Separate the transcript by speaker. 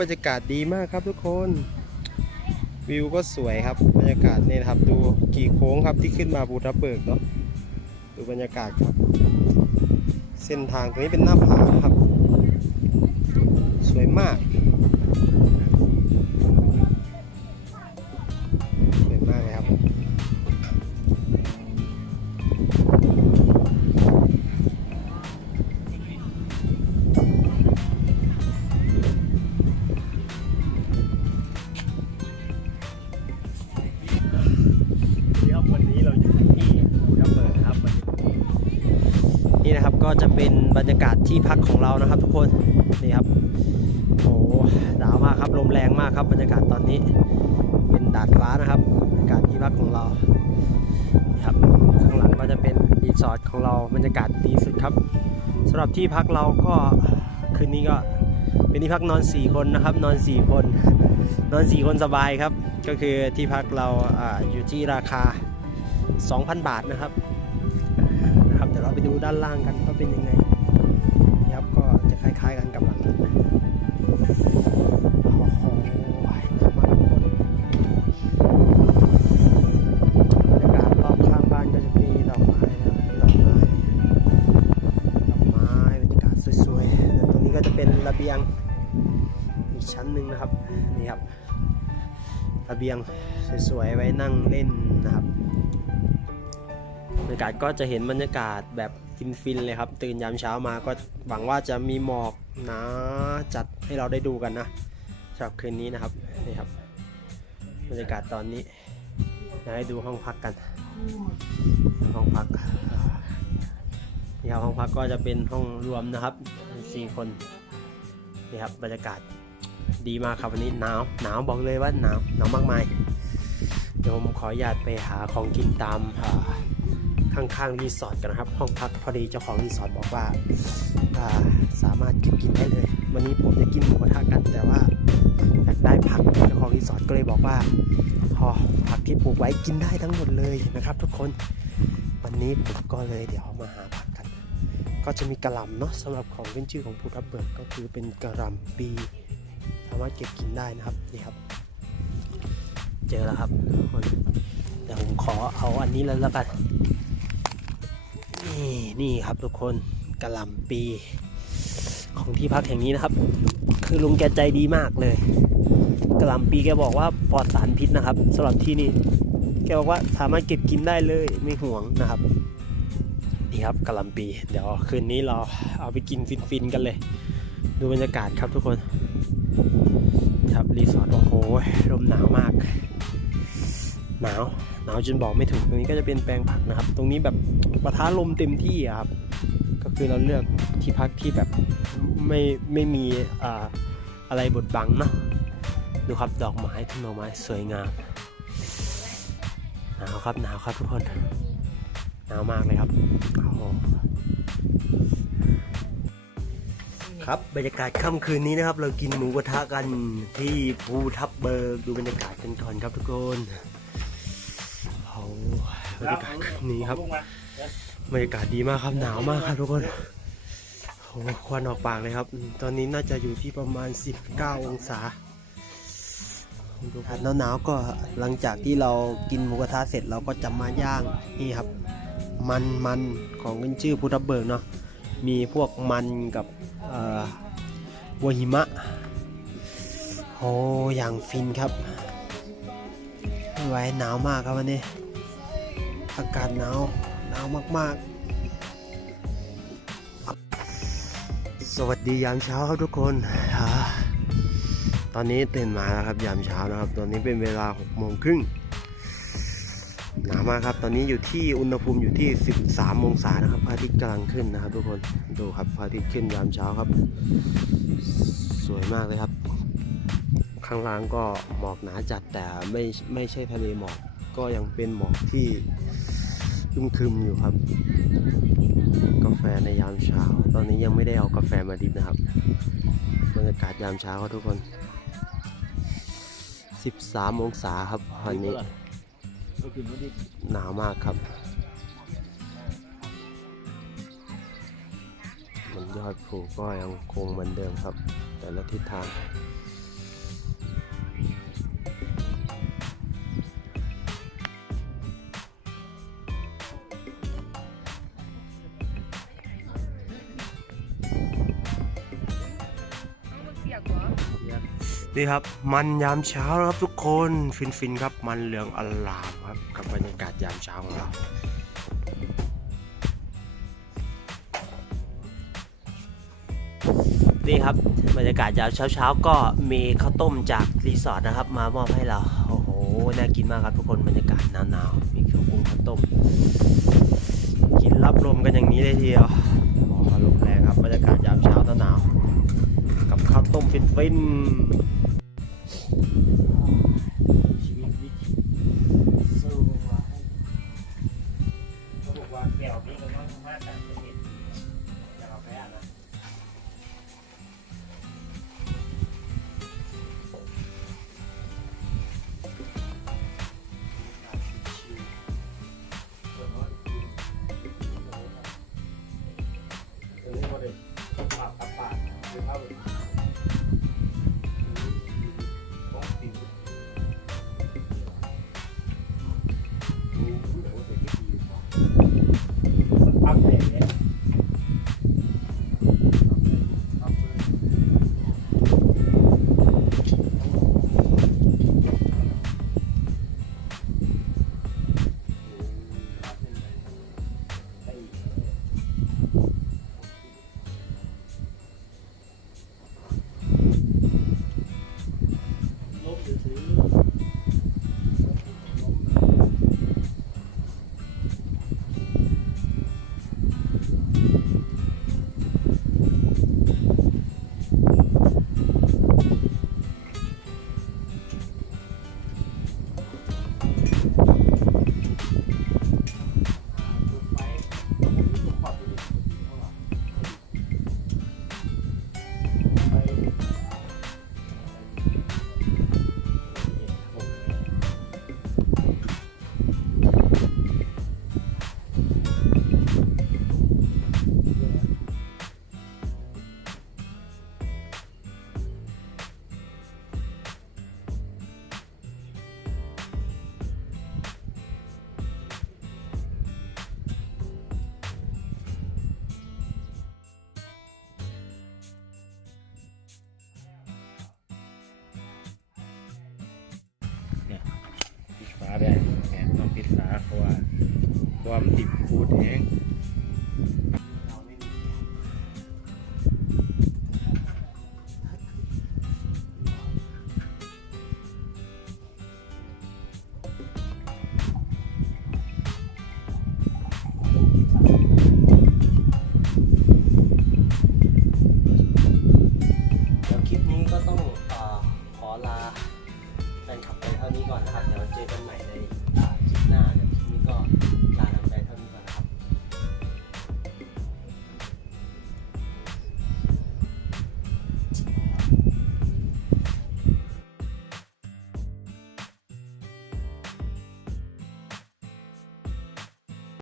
Speaker 1: บรรยากาศดีมากครับทุกคน วิวก็สวยครับ บรรยากาศนี่นะครับดูกี่โค้งครับที่ขึ้นมาบูทับเบิกเนาะดูบรรยากาศครับ เส้นทางตรงนี้เป็นหน้าผาครับ สวยมาก ก็จะเป็นบรรยากาศที่พักของเรานะครับ ทุกคนนี่ครับโอ้หนาวมากครับลมแรงมากครับ บรรยากาศตอนนี้ เป็นดาดฟ้านะครับบรรยากาศที่พักของเราครับข้างหลังก็จะเป็นรีสอร์ทของเราบรรยากาศดีสุดครับสำหรับที่พักเราก็คืนนี้ก็เป็นที่พักนอน 4 คนนะครับ นอน 4 คน นอน 4 คนสบายครับ ก็คือที่พักเราออยู่ที่ราคา 2,000 บาทนะครับ นะครับเดี๋ยวเราไปดูด้านล่างกันว่าเป็นยังไงนี่ครับก็จะคล้ายๆกันกับหลังนั้นนะโอ้โมนบรรยากาศรอบข้างบ้านก็จะมีดอกไม้นะครับดอกไม้ดอกไม้บรรยากาศสวยๆตรงนี้ก็จะเป็นระเบียงอีกชั้นหนึ่งนะครับนี่ครับระเบียงสวยๆไว้นั่งเล่นนะครับ รรยากาศก็จะเห็นบรรยากาศแบบฟินๆเลยครับ ตื่นยามเช้ามาก็หวังว่าจะมีหมอกหนะจัดให้เราได้ดูกันนะสำหรับคืนนี้นะครับนี่ครับ บรรยากาศตอนนี้ให้ดูห้องพักกันห้องพักนี่ครับห้องพักก็จะเป็นห้องรวมนะครับสี่คนนี่ครับบรรยากาศดีมากครับวันนี้หนาวหนาวบอกเลยว่าหนาวหนาวมากมายเดี๋ยวผมขออนุญาตไปหาของกินตามอ่า ข้างๆรีสอร์ทกันนะครับ ห้องพักพอดีเจ้าของรีสอร์ทบอกว่าาสามารถกินได้เลย วันนี้ผมจะกินหมูกระทะกัน แต่ว่าอยากได้ผักเจ้าของรีสอร์ทก็เลยบอกว่าพอผักที่ปลูกไว้กินได้ทั้งหมดเลยนะครับ ทุกคนวันนี้ผมก็เลยเดี๋ยวมาหาผักกัน ก็จะมีกระลำเนาะสำหรับของขึ้นชื่อของภูทับเบิกก็คือเป็นกระลำปีสามารถเก็บกินได้นะครับนี่ครับ เจอแล้วครับทุกคนเดี๋ยวผมขอเอาอันนี้เลยแล้วกัน นี่ครับทุกคนกระลำปี ของที่พักแห่งนี้นะครับ คือลุงแกใจดีมากเลยกระลำปีแกบอกว่าปลอดสารพิษนะครับสำหรับที่นี่แกบอกว่าสามารถเก็บกินได้เลยไม่ห่วงนะครับนี่ครับกระลำปี เดี๋ยวคืนนี้เราเอาไปกินฟินๆกันเลย ดูบรรยากาศครับทุกคนครับรีสอร์ทโอ้โหลมหนาวมาก หนาว หนาวจนบอกไม่ถูกตรงนี้ก็จะเป็นแปลงผักนะครับ ตรงนี้แบบปะทะลมเต็มที่ครับ ก็คือเราเลือกที่พักที่แบบไม่ไม่มีอ่าอะไรบดบังเนาะดูครับดอกไม้ทุ่งดอกไม้สวยงามหนาวครับหนาวครับทุกคนหนาวมากเลยครับโอ้ครับบรรยากาศค่ำคืนนี้นะครับ เรากินหมูกระทะกันที่ภูทับเบิกดูบรรยากาศกันก่อนครับทุกคน บรรยากาศคืนนี้ครับบรรยากาศดีมากครับหนาวมากครับทุกคนโอ้โหควันออกปากเลยครับ ตอนนี้น่าจะอยู่ที่ประมาณ 19 องศาดูครับหนาวๆก็หลังจากที่เรากินหมูกระทะเสร็จเราก็จะมาย่างนี่ครับ มันมันของขึ้นชื่อพุทธเบิกเนาะมีพวกมันกับเอ่อบัวหิมะโอ้อย่างฟินครับไม่ไหวหนาวมากครับวันนี้ อากาศหนาวหนาวมากๆ สวัสดียามเช้าครับทุกคนตอนนี้ตื่นมาแล้วครับยามเช้านะครับ ตอนนี้เป็นเวลา6โมงครึ่งหนาวมากครับ ตอนนี้อยู่ที่อุณหภูมิอยู่ที่ 13 องศานะครับพระอาทิตย์กำลังขึ้นนะครับ ทุกคนดูครับพระอาทิตย์ขึ้นยามเช้าครับ สวยมากเลยครับ ข้างล่างก็หมอกหนาจัดแต่ไม่ไม่ใช่ทะเลหมอก ก็ยังเป็นหมอกที่อึมครึมอยู่ครับ กาแฟในยามเช้า ตอนนี้ยังไม่ได้เอากาแฟมาดิบนะครับบรรยากาศยามเช้าครับทุกคน 13 องศาครับวันนี้หนาวมากครับมันยอยผูกก็ยังคงเหมือนเดิมครับ แต่ละทิศทาง นี่ครับมันยามเช้าครับทุกคนฟินฟินๆครับมันเหลืองอลามครับกับบรรยากาศยามเช้าของเรานี่ครับบรรยากาศยามเช้าๆก็มีข้าวต้มจากรีสอร์ทนะครับ มามอบให้เราโอ้โหน่ากินมากครับทุกคนบรรยากาศหนาวๆมีเครื่องปรุงข้าวต้ม กินรับลมกันอย่างนี้เลยทีเดียวหมอลมแรงครับบรรยากาศยามเช้า ฟิน
Speaker 2: ชีวิตวิถีสู้ไว้เขาบอกว่าแก้วนี้ก็ต้องมาจากประเทศจะเอาแพ้นะเรียกว่าเลยปากกับปากหรือเท่า ปิดฝาเพราะว่าความติดพูดแห้ง